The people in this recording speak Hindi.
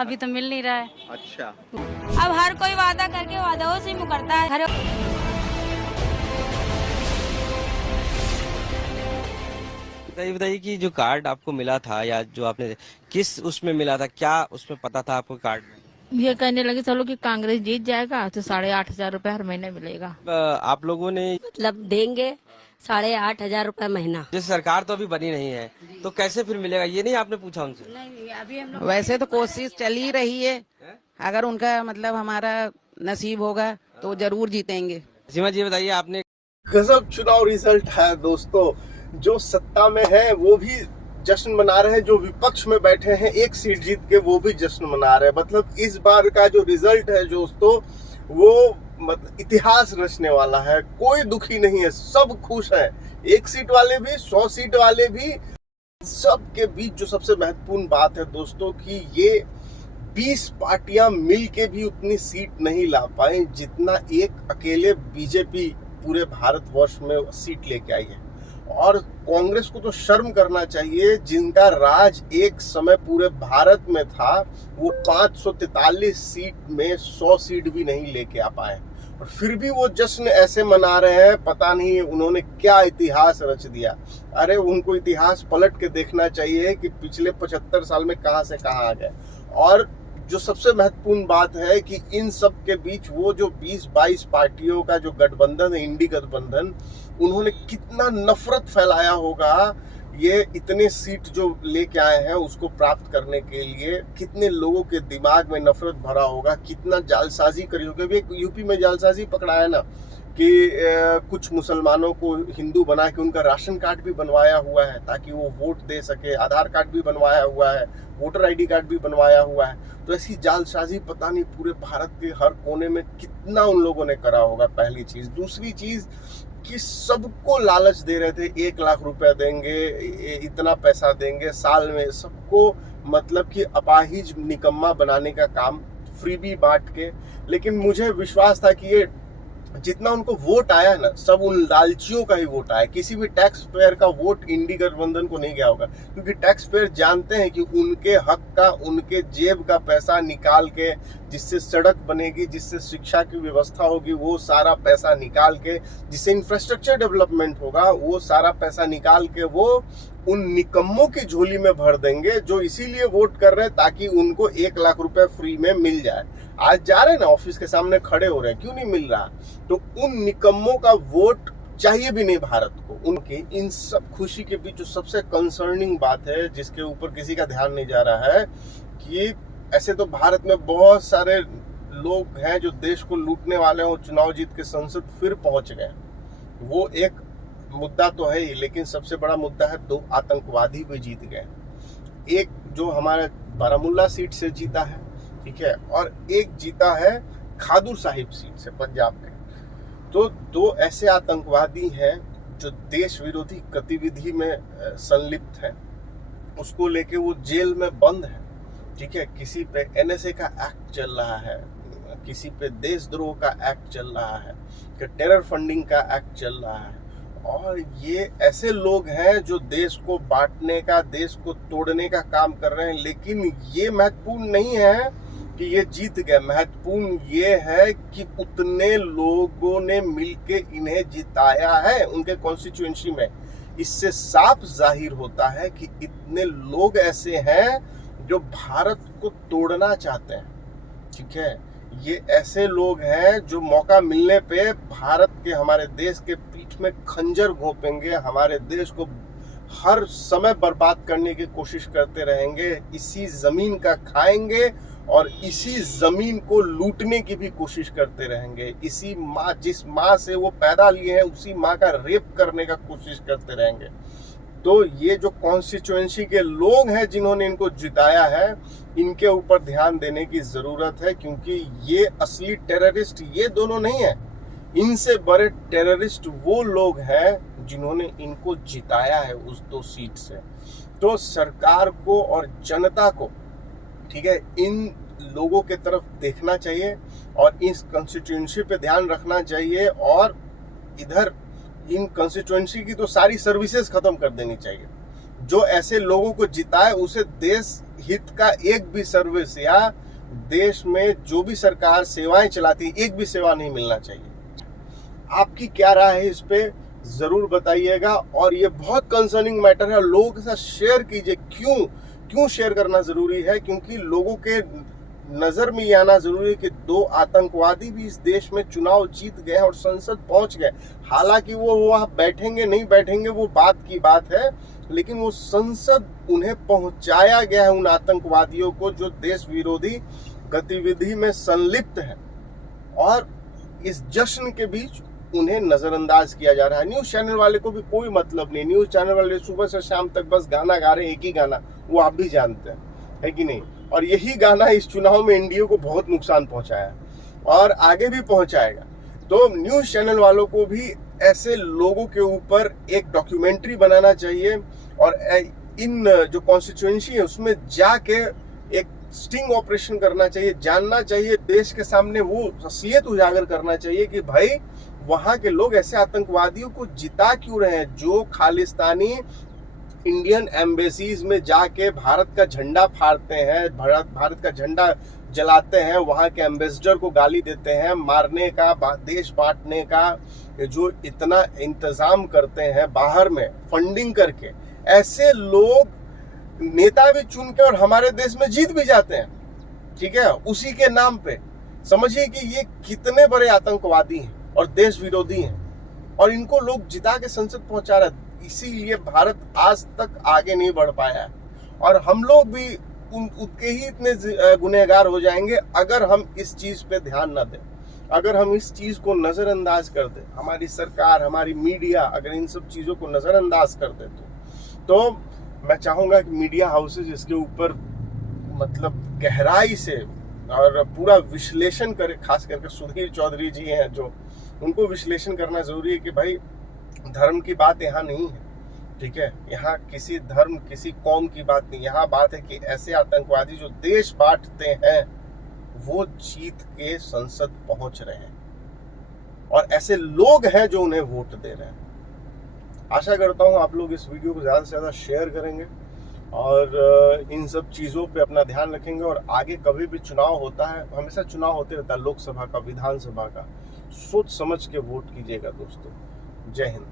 अभी तो मिल नहीं रहा है। अच्छा, अब हर कोई वादा करके वादाओं से मुकरता है। बताइए बताइए कि जो कार्ड आपको मिला था या जो आपने किस उसमें मिला था, क्या उसमें पता था आपको कार्ड में? ये कहने लगे चलो कि कांग्रेस जीत जाएगा तो 8,500 रुपये हर महीने मिलेगा। आप लोगों ने, मतलब देंगे 8,500 रुपये महीना। जैसे सरकार तो अभी बनी नहीं है तो कैसे फिर मिलेगा, ये नहीं आपने पूछा उनसे? वैसे तो कोशिश चल ही रही है, अगर उनका मतलब हमारा नसीब होगा तो जरूर जीतेंगे। सीमा जी बताइए, आपने गजब चुनाव रिजल्ट है दोस्तों। जो सत्ता में है वो भी जश्न मना रहे हैं, जो विपक्ष में बैठे हैं एक सीट जीत के वो भी जश्न मना रहे हैं। मतलब इस बार का जो रिजल्ट है दोस्तों वो मतलब इतिहास रचने वाला है। कोई दुखी नहीं है, सब खुश हैं। एक सीट वाले भी, 100 सीट वाले भी। सबके बीच जो सबसे महत्वपूर्ण बात है दोस्तों कि ये 20 पार्टियां मिल के भी उतनी सीट नहीं ला पाए जितना एक अकेले बीजेपी पूरे भारतवर्ष में सीट लेके आई है। और कांग्रेस को तो शर्म करना चाहिए, जिनका राज एक समय पूरे भारत में था, वो 543 सीट में 100 सीट भी नहीं लेके आ पाए और फिर भी वो जश्न ऐसे मना रहे हैं। पता नहीं उन्होंने क्या इतिहास रच दिया। अरे उनको इतिहास पलट के देखना चाहिए कि पिछले 75 साल में कहां से कहां आ गए। और जो सबसे महत्वपूर्ण बात है कि इन सब के बीच वो जो 20-22 पार्टियों का जो गठबंधन है, इंडी गठबंधन, उन्होंने कितना नफरत फैलाया होगा। ये इतने सीट जो लेके आए हैं उसको प्राप्त करने के लिए कितने लोगों के दिमाग में नफरत भरा होगा, कितना जालसाजी करी होगी। अभी एक यूपी में जालसाजी पकड़ा है ना कि कुछ मुसलमानों को हिंदू बना के उनका राशन कार्ड भी बनवाया हुआ है ताकि वो वोट दे सके, आधार कार्ड भी बनवाया हुआ है, वोटर आईडी कार्ड भी बनवाया हुआ है। तो ऐसी जालसाजी पता नहीं पूरे भारत के हर कोने में कितना उन लोगों ने करा होगा, पहली चीज। दूसरी चीज कि सबको लालच दे रहे थे, 1 लाख रुपया देंगे, इतना पैसा देंगे साल में, सबको मतलब कि अपाहिज निकम्मा बनाने का काम फ्रीबी बांट के। लेकिन मुझे विश्वास था कि ये जितना उनको वोट आया है ना, सब उन लालचियों का ही वोट आया। किसी भी टैक्स पेयर का वोट इंडी गठबंधन को नहीं गया होगा, क्योंकि टैक्स पेयर जानते हैं कि उनके हक का, उनके जेब का पैसा निकाल के, जिससे सड़क बनेगी, जिससे शिक्षा की व्यवस्था होगी, वो सारा पैसा निकाल के, जिससे इंफ्रास्ट्रक्चर डेवलपमेंट होगा, वो सारा पैसा निकाल के वो उन निकम्मों की झोली में भर देंगे जो इसीलिए वोट कर रहे हैं ताकि उनको 1 लाख रुपए फ्री में मिल जाए। आज जा रहे हैं ना ऑफिस के सामने खड़े हो रहे हैं, क्यों नहीं मिल रहा? तो उन निकम्मों का वोट चाहिए भी नहीं भारत को। उनके इन सब खुशी के बीच जो सबसे कंसर्निंग बात है, जिसके ऊपर किसी का ध्यान नहीं जा रहा है, कि ऐसे तो भारत में बहुत सारे लोग हैं जो देश को लूटने वाले हैं और चुनाव जीत के संसद फिर पहुंच गए। वो एक मुद्दा तो है ही, लेकिन सबसे बड़ा मुद्दा है 2 आतंकवादी भी जीत गए। एक जो हमारे बारामूला सीट से जीता है, ठीक है, और एक जीता है खादुर साहिब सीट से पंजाब के। तो 2 ऐसे आतंकवादी हैं जो देश विरोधी गतिविधि में संलिप्त है, उसको लेके वो जेल में बंद है, ठीक है। किसी पे NSA का एक्ट चल रहा है, किसी पे देशद्रोह का एक्ट चल रहा है, टेरर फंडिंग का एक्ट चल रहा है। और ये ऐसे लोग हैं जो देश को बांटने का, देश को तोड़ने का काम कर रहे हैं। लेकिन ये महत्वपूर्ण नहीं है कि ये जीत गए, महत्वपूर्ण ये है कि उतने लोगों ने मिलके इन्हें जिताया है उनके कॉन्स्टिट्यूएंसी में। इससे साफ जाहिर होता है कि इतने लोग ऐसे हैं जो भारत को तोड़ना चाहते हैं, ठीक है। ये ऐसे लोग हैं जो मौका मिलने पे भारत के, हमारे देश के पीठ में खंजर घोंपेंगे, हमारे देश को हर समय बर्बाद करने की कोशिश करते रहेंगे, इसी जमीन का खाएंगे और इसी जमीन को लूटने की भी कोशिश करते रहेंगे। इसी माँ, जिस माँ से वो पैदा लिए हैं, उसी माँ का रेप करने का कोशिश करते रहेंगे। तो ये जो कॉन्स्टिट्यूएंसी के लोग हैं जिन्होंने इनको जिताया है, इनके ऊपर ध्यान देने की जरूरत है, क्योंकि ये असली टेररिस्ट ये दोनों नहीं है। इनसे बड़े टेररिस्ट वो लोग हैं जिन्होंने इनको जिताया है उस 2 सीट से। तो सरकार को और जनता को, ठीक है, इन लोगों के तरफ देखना चाहिए और इस कंस्टिट्यूएंसी पे ध्यान रखना चाहिए। और इधर इन कंस्टिट्यूएंसी की तो सारी सर्विसेज खत्म कर देनी चाहिए। जो ऐसे लोगों को जिताए उसे देश हित का एक भी सर्विस या देश में जो भी सरकार सेवाएं चलाती है एक भी सेवा नहीं मिलना चाहिए। आपकी क्या राय है इस पे जरूर बताइएगा, और ये बहुत कंसर्निंग मैटर है, लोगों के साथ शेयर कीजिए। क्यों शेयर करना जरूरी है? क्योंकि लोगों के नजर में ये आना जरूरी है कि 2 आतंकवादी भी इस देश में चुनाव जीत गए और संसद पहुंच गए। हालांकि वो वहां बैठेंगे नहीं बैठेंगे वो बात की बात है, लेकिन वो संसद उन्हें पहुंचाया गया है, उन आतंकवादियों को जो देश विरोधी गतिविधि में संलिप्त है, और इस जश्न के बीच उन्हें नजरअंदाज किया जा रहा है। न्यूज चैनल वाले को भी कोई मतलब नहीं, न्यूज चैनल वाले सुबह से शाम तक बस गाना गा रहे हैं, एक ही गाना, वो आप भी जानते हैं, है कि नहीं? और यही गाना इस चुनाव में एनडीए को बहुत नुकसान पहुंचाया और आगे भी पहुंचाएगा। तो न्यूज चैनल वालों को भी ऐसे लोगों के ऊपर एक डॉक्यूमेंट्री बनाना चाहिए, और इन जो कॉन्स्टिट्यूएंसी है उसमें जाके एक स्टिंग ऑपरेशन करना चाहिए, जानना चाहिए, देश के सामने वो असलियत उजागर करना चाहिए कि भाई वहां के लोग ऐसे आतंकवादियों को जिता क्यों रहे हैं जो खालिस्तानी इंडियन एम्बेसीज में जाके भारत का झंडा फाड़ते हैं, भारत का झंडा जलाते हैं, वहां के एम्बेसडर को गाली देते हैं, मारने का, देश बांटने का जो इतना इंतजाम करते हैं बाहर में फंडिंग करके। ऐसे लोग नेता भी चुन के और हमारे देश में जीत भी जाते हैं, ठीक है, उसी के नाम पे। समझिए कि ये कितने बड़े आतंकवादी हैं और देश विरोधी हैं, और इनको लोग जिता के संसद पहुंचा रहे हैं। इसीलिए भारत आज तक आगे नहीं बढ़ पाया है, और हम लोग भी उनके ही इतने गुनहगार हो जाएंगे अगर हम इस चीज पे ध्यान न दें, अगर हम इस चीज को नजरअंदाज कर दें। हमारी सरकार, हमारी मीडिया अगर इन सब चीजों को नजरअंदाज कर दे तो मैं चाहूंगा कि मीडिया हाउसेज इसके ऊपर मतलब गहराई से और पूरा विश्लेषण करे। खास करके सुधीर चौधरी जी हैं जो, उनको विश्लेषण करना जरूरी है कि भाई धर्म की बात यहाँ नहीं है, ठीक है, यहाँ किसी धर्म किसी कौम की बात नहीं, यहाँ बात है कि ऐसे आतंकवादी जो देश बांटते हैं वो जीत के संसद पहुंच रहे हैं, और ऐसे लोग हैं जो उन्हें वोट दे रहे हैं। आशा करता हूँ आप लोग इस वीडियो को ज़्यादा से ज़्यादा शेयर करेंगे और इन सब चीज़ों पे अपना ध्यान रखेंगे, और आगे कभी भी चुनाव होता है, हमेशा चुनाव होते रहता है, लोकसभा का, विधानसभा का, सोच समझ के वोट कीजिएगा दोस्तों। जय हिंद।